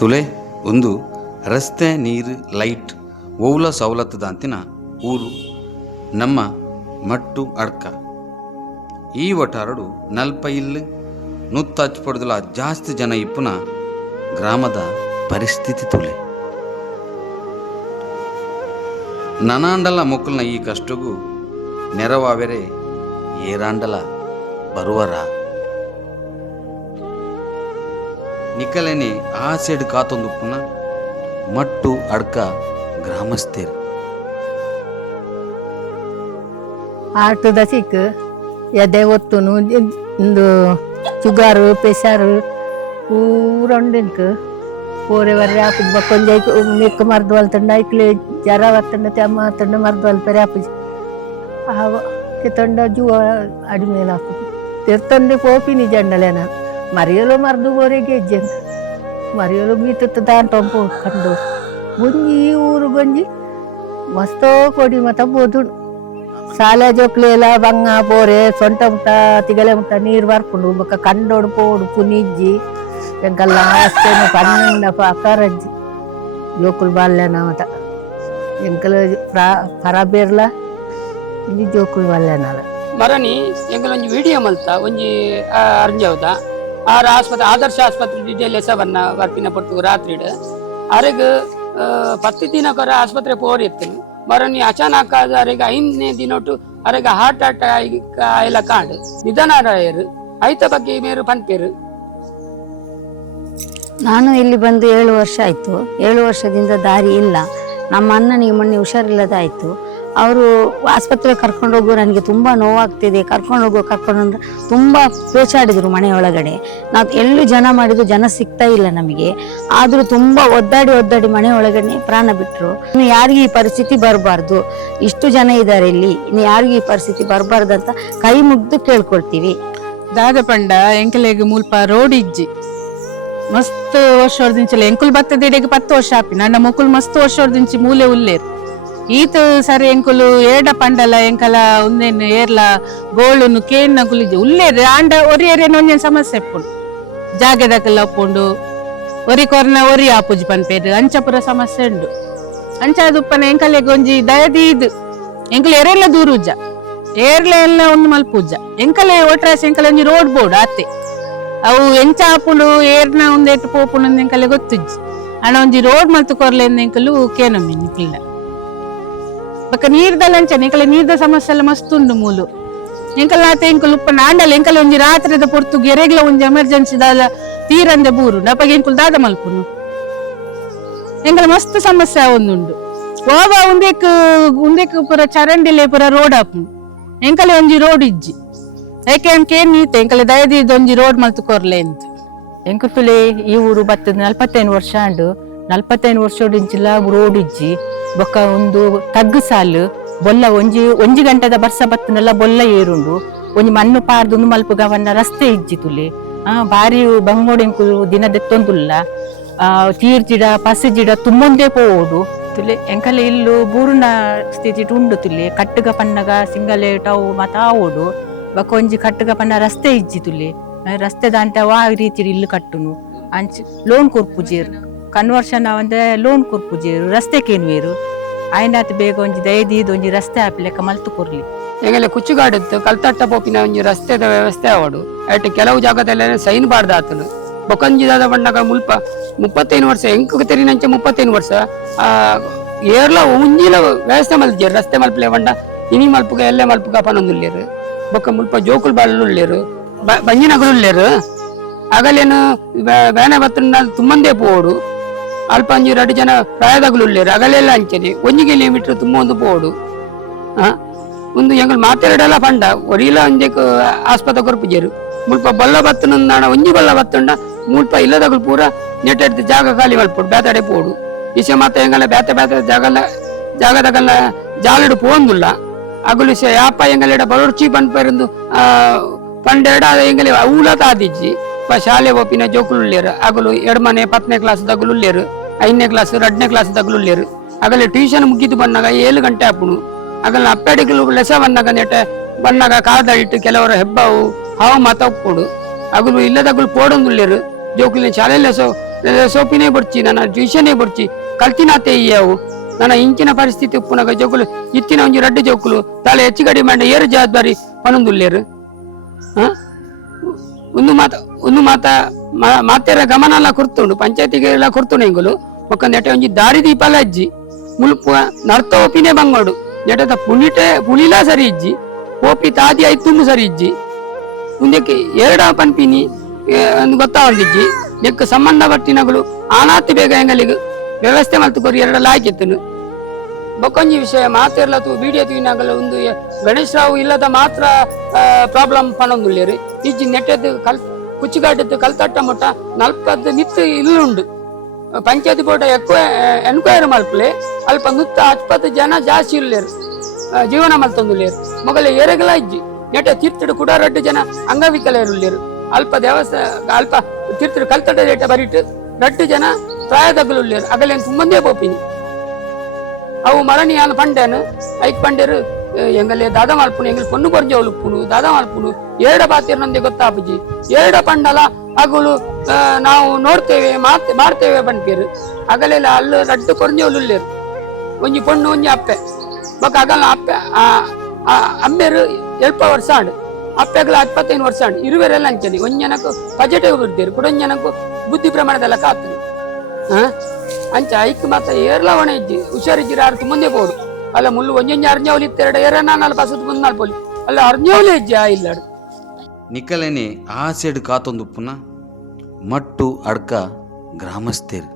ತುಲೆ ಒಂದು ರಸ್ತೆ ನೀರು ಲೈಟ್ ಓವುಲ ಸವಲತ್ತು ದಾಂತಿನ ಊರು ನಮ್ಮ ಮಟ್ಟು ಅಡ್ಕ. ಈ ಒಟ್ಟಾರಡು ನಲ್ಪ ಇಲ್ಲು ನುತ್ತ ಹಚ್ಪಡ್ದಲ ಜಾಸ್ತಿ ಜನ ಇಪ್ಪುನ ಗ್ರಾಮದ ಪರಿಸ್ಥಿತಿ ತುಲೆ. ನನಾಂಡಲ ಮೊಕ್ಕಲ್ನ ಈ ಕಷ್ಟಗೂ ನೆರವಾವೆರೆ ಏರಾಂಡಲ ಬರುವರ ನಿಕಲೆನೆ ಆ ಸೈಡ್ ಕಾತೊಂದುಪ್ಪುನ ಮಟ್ಟು ಅಡ್ಕ ಗ್ರಾಮಸ್ಥರು ಆಟದ ಸಿಕ್ಕ ಎದೆ ಒತ್ತುನು ಇಂದು ಶುಗರು ಪ್ರೆಷರು ಊರೊಂಡಿನ್ಕು ಪೂರೆ ವರ್ರೆ ಆಪುಜಿ ಬಕ್ಕೊಂಜಿ ಮಿಕ್ಕ ಮರ್ದು ಅಲ್ತಂಡ ಐಕ್ಲೆ ಜರ ಬತ್ತಂಡ ತೆಮ್ಮ ಆತಂಡ ಮರ್ದು ಅಲ್ಪರೆ ಆಪುಜಿ ಆವ ಕೆತ್ತಂಡ ಜೂವ ಅಡಿಮೇಲೆ ಆಪುಜಿ ತಿರ್ತಂಡೆ ಪೋಪಿನಿ ಜಂಡಲೇನ ಮರಿಯಲು ಮರ್ದು ಬೋರೆಗೆ ಹೆಜ್ಜೆ ಮರಿಯಲು ಮೀತತ್ತು ದಾಂಟೊಂಪು ಕಂಡು ಗುಂಜಿ ಈ ಊರು ಗಂಜಿ ಮಸ್ತೋ ಕೊಡಿ ಮತ ಬೋದು ಶಾಲೆ ಜೋಕ್ಲೆಲ್ಲ ಬಂಗ ಬೋರೆ ಸೊಂಟ ಮುಟ್ಟ ತಿಗಲೆ ಮುಟ್ಟ ನೀರು ಬರ್ಕೊಂಡು ಬೊಕ್ಕ ಕಂಡೋಡು ಪೋಡು ಪುನಿಜ್ಜಿ ಎಂಕಲ್ಲ ಅಷ್ಟೇನು ಪನ್ನಂಡ ಅಕ್ಕರಜ್ಜಿ ಜೋಕುಲು ಬಾಲ್ಯನ ಮತ ಎಂಕಲ ಖರಾಬೇರ್ಲ ಇಲ್ಲಿ ಜೋಕುಲು ಬಾಲ್ಯನಲ್ಲ ಮರನಿ ಎಂಕಲ್ ಒಂಜಿ ವಿಡಿಯೋ ಮಲ್ತ ಒಂಜಿ ಅರ್ಜವದ ಆರ್ ಆಸ್ಪತ್ರೆ ಆದರ್ಶ ಆಸ್ಪತ್ರೆ ಡಿಟೇಲ್ ಹೆಸವನ್ನ ವರ್ಪಿನ ಪೊಟ್ಟು ರಾತ್ರಿಡ್ ಅರೆಗ್ 10 ದಿನಕ್ಕೊರ ಆಸ್ಪತ್ರೆ ಪೋರ್ ಎತ್ತನು ಮರನಿ ಅಚಾನಕ್ ಆದ ಅರೆಗ್ 5ನೇ ದಿನೊಟ್ಟು ಅರೆಗ್ ಹಾರ್ಟ್ ಅಟ್ಯಾಕ್ ಆಯ್ಲ ಕಾಂಡ್ ನಿಧನರಾಯರು ಐತ ಬಗ್ಗೆ ಮೇರು ಪನ್ಪೇರು. ನಾನು ಇಲ್ಲಿ ಬಂದು 7 ವರ್ಷ ಆಯ್ತು. 7 ವರ್ಷದಿಂದ ದಾರಿ ಇಲ್ಲ. ನಮ್ಮ ಅಣ್ಣನಿಗೆ ಮೊನ್ನೆ ಹುಷಾರಿಲ್ಲದಾಯ್ತು. ಅವರು ಆಸ್ಪತ್ರೆಗೆ ಕರ್ಕೊಂಡು ಹೋಗೋ ನನಗೆ ತುಂಬ ನೋವಾಗ್ತಿದೆ, ಕರ್ಕೊಂಡು ಹೋಗೋ ತುಂಬ ಪೇಚಾಡಿದ್ರು ಮನೆಯೊಳಗಡೆ. ನಾವು ಎಲ್ಲೂ ಜನ ಮಾಡಿದ್ರು, ಜನ ಸಿಗ್ತಾ ಇಲ್ಲ ನಮಗೆ. ಆದರೂ ತುಂಬ ಒದ್ದಾಡಿ ಮನೆಯೊಳಗಡೆ ಪ್ರಾಣ ಬಿಟ್ಟರು. ಇನ್ನು ಯಾರಿಗೂ ಈ ಪರಿಸ್ಥಿತಿ ಬರಬಾರ್ದು, ಇಷ್ಟು ಜನ ಇದ್ದಾರೆ ಇಲ್ಲಿ, ಇನ್ನು ಯಾರಿಗೂ ಈ ಪರಿಸ್ಥಿತಿ ಬರಬಾರ್ದು ಅಂತ ಕೈ ಮುಗ್ದು ಕೇಳ್ಕೊಳ್ತೀವಿ. ದಾದ ಪಂಡ ಎಂಕಲೆಗ್ ಮುಲ್ಪ ರೋಡ್ ಇಜ್ಜಿ ಮಸ್ತ್ ವರ್ಷದಿಂಚಲ ಎಂಕುಲ್ ಬತ್ತದೆಡೆಗೆ 10 ವರ್ಷ ಆಪಿ ನನ್ನ ಮುಕುಲ್ ಮಸ್ತ್ ವರ್ಷದಿಂಚಿ ಮೂಲೆ ಉಲ್ಲೇರು ಈತ ಸರಿ ಎಂಕುಲು ಏಡ ಪಂಡಲ ಎಂಕಲ ಒಂದೇನು ಏರ್ಲ ಗೋಳುನು ಕೇನ್ನ ಕುಲಿಜಿ ಉಲ್ಲೇರು ಆಂಡ ಒರಿ ಏರೇನು ಒಂದೇನು ಸಮಸ್ಯೆ ಎಪ್ಪುಂಡು ಜಾಗೆದಕ್ಕೆಲ್ಲ ಒಪ್ಪುಂಡು ಒರಿ ಕೊರ್ನ ಒರಿ ಆಪುಜಿ ಪನ್ಪೇರು ಅಂಚಪುರ ಸಮಸ್ಯೆ ಉಂಡು. ಅಂಚಾದುಪ್ಪನ ಎಂಕಲೆಗೆ ಒಂಜಿ ದಯದಿ ಇದು ಎಂಕಲ್ ಎರೆಲ್ಲ ದೂರುಜ್ಜ ಏರ್ಲ ಎಲ್ಲ ಒಂದು ಮಲ್ಪುಜ್ಜ ಎಂಕಲೆ ಒಟ್ರಾಸ ಎಂಕಲ ಒಂಜಿ ರೋಡ್ ಬೋರ್ಡ್ ಆತೆ ಅವು ಎಂಚ ಆಪುಂಡು ಏರ್ನ ಒಂದೇಟು ಪೋಪುಂಡು ಎಂಕಲೆ ಗೊತ್ತುಜ್ಜಿ ಅಣ್ಣ ಒಂಜಿ ರೋಡ್ ಮಲ್ತು ಕೊರ್ಲೆಂದು ಎಂಕಲು ಕೇನೊಮ್ಮೆ ನಿಕ್ಲಿಲ್ಲ ಬಕ್ಕ ನೀರ್ದಲ್ಲಂಚ ಎಂಕಲೆ ನೀರ್ದ ಸಮಸ್ಯೆ ಎಲ್ಲ ಮಸ್ತ್ ಉಂಡು ಮೂಲು ಎಂಕಲ್ ಆತ ಎಂಕಲ್ ಉಪ್ಪ ನಾಂಡಲ್ಲ ಎಂಕಲ್ ಒಂಜಿ ರಾತ್ರಿದ ಪೊರ್ತು ಗೆರೆಗ್ಲ ಒಂಜಿ ಎಮರ್ಜೆನ್ಸಿ ದಾದ ತೀರಂದೆ ಬೂರು ನಪಗೆ ಎಂಕುಲ್ ದಾದ ಮಲ್ಪುನು ಎಂಕಲ್ ಮಸ್ತ್ ಸಮಸ್ಯೆ ಒಂದುಂಡು ಓವ ಉಂದೇಕ್ ಪುರ ಚರಂಡಿಲೆ ಪುರ ರೋಡ್ ಆಪುಂಡು ಎಂಕಲೆ ಒಂಜಿ ರೋಡ್ ಇಜ್ಜಿ ಯಾಕೆ ಅನ್ಕೇನ್ ನೀತೆ ಎಂಕಲೆ ದಯದಿ ಒಂಜಿ ರೋಡ್ ಮಲ್ತು ಕೊರ್ಲೆ ಅಂತ. ಎಂಕುತುಲೆ ಈ ಊರು ಬತ್ತದ 45 ವರ್ಷ ಅಂಡು 45 ವರ್ಷದಿಂಚಿಲ ರೋಡ್ ಇಜ್ಜಿ ಬೊಕ್ಕ ಒಂದು ತಗ್ಗು ಸಾಲು ಬೊಲ್ಲ ಒಂಜಿ ಗಂಟೆದ ಬರ್ಸ ಬತ್ತನೆಲ್ಲ ಬೊಲ್ಲ ಏರುಂಡು ಒಂಜಿ ಮಣ್ಣು ಪಾರ್ದು ಮಲ್ಪುಗ ಅವನ್ನ ರಸ್ತೆ ಇಜ್ಜಿ ತುಲೆ ಬಾರಿ ಬಂಗೋಡೆಂಕು ದಿನ ದೆತ್ತೊಂದುಲ್ಲ ತೀರ್ಜಿಡ ಪಸಿಜಿಡ ತುಂಬೊಂದೇ ಪೋಡು ತುಲೆ ಎಂಕಲೆ ಇಲ್ಲು ಬೂರುನ ಸ್ಥಿತಿ ಉಂಡು ತುಲೆ ಕಟ್ಟುಗ ಪನ್ನಗ ಸಿಂಗಲೆ ಟವು ಮತ ಆವೋಡು ಬೊಕ್ಕ ಒಂಜಿ ಕಟ್ಟುಗ ಪನ್ನ ರಸ್ತೆ ಇಜ್ಜಿ ತುಲೆ ರಸ್ತೆ ದಾಂಟ ವಾ ರೀತಿ ಇಲ್ಲು ಕಟ್ಟುನು ಅಂಚ ಲೋನ್ ಕೊರ್ಪುಜೇರು ಕನ್ವರ್ಷನ್ ಅವಂದೆ ಲೋನ್ ಕೊರ್ಪುಜೇರು ರಸ್ತೆ ಕೇನ್ವೇರು ಆಯ್ನಾತ್ ಬೇಗ ಒಂಜಿ ದಯದಿ ಒಂಜಿ ರಸ್ತೆ ಆಪಿಲೆಕ್ಕ ಮಲ್ತು ಕೊರ್ಲಿ. ಎಂಗಲೆ ಕುಚ್ಚುಗಾಡತ್ತು ಕಲ್ತಟ್ಟ ಪೋಪಿನ ಒಂಜಿ ರಸ್ತೆದ ವ್ಯವಸ್ಥೆ ಆವಡು ಐಟ್ ಕೆಲವು ಜಾಗದಲ್ಲ ಸೈನ್ ಬಾರ್ದಾತನು ಬೊಕಂಜಿದಾದ ಬಣ್ಣಗ ಮುಲ್ಪ 35 ವರ್ಷ ಎಂಕು ತೆರಿನಂಚ 35 ವರ್ಷ ಏರ್ಲ ಒಂಜಿಲ ವ್ಯವಸ್ಥೆ ಮಲ್ಜೇರು ರಸ್ತೆ ಮಲ್ಪಲೆ ಬಂಡ ಇನಿ ಮಲ್ಪುಗ ಎಲ್ಲೆ ಮಲ್ಪುಗ ಪನೊಂದುಲ್ಲೇರು ಬೊಕ್ಕ ಮುಲ್ಪ ಜೋಕುಲ್ ಬಾಳುಲ್ಲೇರು ಬಂಜಿನಗರುಲ್ಲೇರು ಅಗಲೇನು ಬೇನೆ ಬತ್ತ ತುಂಬಂದೇ ಪೋಡು ಅಲ್ಪ ಒಂಜಿ 2 ಜನ ಪ್ರಾಯದಗಲುಲ್ಲೇರು ಅಗಲೆಲ್ಲ ಅಂಚನೆ 1 ಕಿಲೋಮೀಟರ್ ತುಂಬ ಒಂದು ಪೋಡು ಒಂದು ಎಂಗಲ್ ಮಾತೆರಡೆಲ್ಲ ಪಂಡ ಒರಿಲ ಒಂಜೆಕ್ ಆಸ್ಪತ್ರೆ ಕೊರ್ಪುಜೇರು ಮುಲ್ಪ ಬಲ್ಲ ಬತ್ತನ ಒಂಜಿ ಬಲ್ಲ ಬತ್ತಂಡ ಮುಲ್ಪ ಇಲ್ಲದಗಲು ಪೂರ ನೆಟ್ಟ ಜಾಗ ಖಾಲಿ ಮಲ್ಪೋಡು ಬೇತಡೆ ಪೋಡು ಇಸೆ ಮಾತ ಎಂಗಲ ಬೇತೆ ಜಾಗದಗಲ್ಲ ಜಾಲಡು ಪೋಂದುಲ್ಲ ಅಗಲು ಯಾಪ ಎಂಗಲೆಡ ಬರೋರ್ಚಿ ಪನ್ಪೆರಂದು ಪಂಡೆಡ ಎಂಗಲೆ ಊಲತ ಆದಿಜ್ಜಿ ಶಾಲೆ ಒಪ್ಪಿನ ಜೋಕುಲುಲ್ಲೇರು ಅಗಲು ಎಡ್ಮನೆ 10ನೇ ಕ್ಲಾಸ್ ದಗಲುಲ್ಲೇರು 5ನೇ ಕ್ಲಾಸ್ 2ನೇ ಕ್ಲಾಸ್ ದಗಲುಲ್ಲೇರು ಅಗಲೆ ಟ್ಯೂಷನ್ ಮುಗಿದು ಬಂದಾಗ 7 ಗಂಟೆ ಆಪುನು ಅಗಲ ಅಪ್ಪಡಿಗಳು ಲೆಸ ಬಂದಾಗ ನೆಟ್ಟೆ ಬಂದಾಗ ಕಾದ ಇಟ್ಟು ಕೆಲವರ ಹೆಬ್ಬಾವು ಹಾವು ಮಾತಾಡ್ಕೊಡು ಅಗಲು ಇಲ್ಲದಗಲು ಪೋಡೊಂದುಲ್ಲೇರು ಜೋಕುಲಿನ ಶಾಲೆಲ್ಲ ಸೋಪಿನೇ ಬಡ್ಚಿ ನನ್ನ ಟ್ಯೂಷನೇ ಬಡ್ಚಿ ಕಲ್ತಿನಾತೆ ಅವು ನನ್ನ ಇಂಚಿನ ಪರಿಸ್ಥಿತಿ ಉಪ್ಪುನಾಗ ಜೋಕುಲು ಇತ್ತಿನ ಒಂಜಿ ರಡ್ಡು ಜೋಕುಲು ತಲೆ ಹೆಚ್ಚು ಕಡಿಮೆ ಮಾಡ ಏರು ಜವಾಬ್ದಾರಿ ಪನೊಂದುಲ್ಲೇರು ಒಂದು ಮಾತೆರ ಗಮನ ಎಲ್ಲ ಕೊರ್ತುಂಡು ಪಂಚಾಯತಿಗೆ ಎಲ್ಲ ಕೊರ್ತುಂಡು ಎಂಗುಲು ಒಕ್ಕ ನೆಟೆ ಒಂಜಿ ದಾರಿ ದೀಪಲ ಅಜ್ಜಿ ಮುಲ್ಪು ನರ್ತ ಓಪಿನೇ ಬಂಗೋಡು ನೆಟದ ಪುಳಿಲಾ ಸರಿ ಇಜ್ಜಿ ಓಪಿ ತಾದಿ ಐದು ತುಂಬು ಸರಿ ಇಜ್ಜಿ ಮುಂದಕ್ಕೆ ಎರಡ ಪನ್ಪಿನಿ ಒಂದು ಗೊತ್ತಾವಲ್ದಿಜ್ಜಿ ನೆಕ್ ಸಂಬಂಧ ಪಟ್ಟಿನಗಳು ಆನಾತಿ ಬೇಗ ಎಂಗಲಿಗೆ ವ್ಯವಸ್ಥೆ ಮಲ್ತುಕೊರಿ ಎರಡ ಲಾಯ್ಕೆತ್ತನು ಬೊಕ್ಕೊಂಜಿ ವಿಷಯ ಮಾತೆರ್ಲ ವಿಡಿಯೋ ತೂಯಿನಾಗಲ ಒಂದು ಗಣೇಶ್ ರಾವ್ ಇಲ್ಲದ ಮಾತ್ರ ಪ್ರಾಬ್ಲಮ್ ಪನೊಂದುಲ್ಲೇರು ಇಜ್ಜಿ ನೆಟ್ಟದ್ದು ಕುಚ್ಚಿಗಾಟದ್ದು ಕಲ್ತಟ್ಟ ಮೊಟ್ಟ 40 ನಿತ್ತು ಇಲ್ಲುಂಡು ಪಂಚಾಯತಿ ಬೋರ್ಡ್ ಎನ್ಕ್ವೈರಿ ಮಲ್ಪಲೆ ಅಲ್ಪ 170 ಜನ ಜಾಸ್ತಿ ಇರ್ಲೇರು ಜೀವನ ಮಲ್ತೊಂದುಲ್ಲೇರು ಮೊಗಲ ಏರೆಗಲ ಇಜ್ಜಿ ನೆಟ್ಟ ತೀರ್ಥಡು ಕೂಡ 2 ಜನ ಅಂಗವಿಕಲರುಲ್ಲೇರು ಅಲ್ಪ ದೇವಸ್ಥಾನ ಅಲ್ಪ ತೀರ್ಥಡು ಕಲ್ತಟ್ಟ ರೇಟ ಬರಿಟ್ಟು 2 ಜನ ಪ್ರಾಯದಗಲುಲ್ಲೇರು ಅಗಲೇನು ತುಂಬಂದೇ ಬೋಪಿನಿ ಅವು ಮರಣಿ ಯಾನ ಪಂಡೇನು ಐಕ್ ಪಂಡೇರು ಎಂಗಲೇ ದಾದ ಮಲ್ಪುನು ಎಂಗಲ್ ಪೊನ್ನು ಕೊರ್ಜವಲು ಉಪ್ಪುನು ದಾದ ಮಲ್ಪುನು ಏರಡ ಪಾತಿರ್ನೊಂದೆ ಗೊತ್ತಾಪುಜಿ ಏರಡ ಪಂಡಲ ಅಗುಲು ನಾವು ನೋಡ್ತೇವೆ ಮಾಡ್ತೇವೆ ಪಂಪೇರು ಅಗಲೆಲ್ಲ ಅಲ್ಲು ರಡ್ಡು ಕೊರ್ಜವಲುಲ್ಲೇರು ಒಂಜಿ ಪೊಣ್ಣು ಒಂಜಿ ಅಪ್ಪೆ ಬೊಕ್ಕ ಅಗಲ ಅಪ್ಪೆ ಅಮ್ಮೇರು 7 ವರ್ಷ ಆಂಡು ಅಪ್ಪೆಗಳ 25 ವರ್ಷ ಆಂಡು ಇರುವೆರೆಲ್ಲ ಅಂಚನೆ ಒಂಜನಕ್ಕೂ ಬಜೆಟಿಗೆ ಬಿಡ್ತೇರು ಕುಡೊಂಜನಕ್ಕೂ ಬುದ್ಧಿ ಪ್ರಮಾಣದೆಲ್ಲ ಕಾತನು ಅಂಚ ಐಕ್ ಮಾತ ಏರ್ಲ ಒಣ ಇಜ್ಜಿ ಹುಷಾರಿಜ್ಜಿರ ಆರು ತುಂಬಂದೇ ಬೋಡು ಅಲ್ಲ ಮುಳ್ಳು ಒಂಜೊಂಜಿ ಅರ್ಜವಲಿ ಇತ್ತೆರಡು ಏರನ್ನ ನಾಲ್ ಬಸತ್ ಮುಂದ್ ನಾಲ್ಪೋಲಿ ಅಲ್ಲ ಅರ್ಜವಲಿ ಇಜ್ಜಿ ಇಲ್ಲಾಡು ನಿಕ್ಕಲೆನೆ ಆ ಸೈಡ್ ಕಾತೊಂದುಪ್ಪುನ ಮಟ್ಟು ಅಡ್ಕ ಗ್ರಾಮಸ್ಥೇರು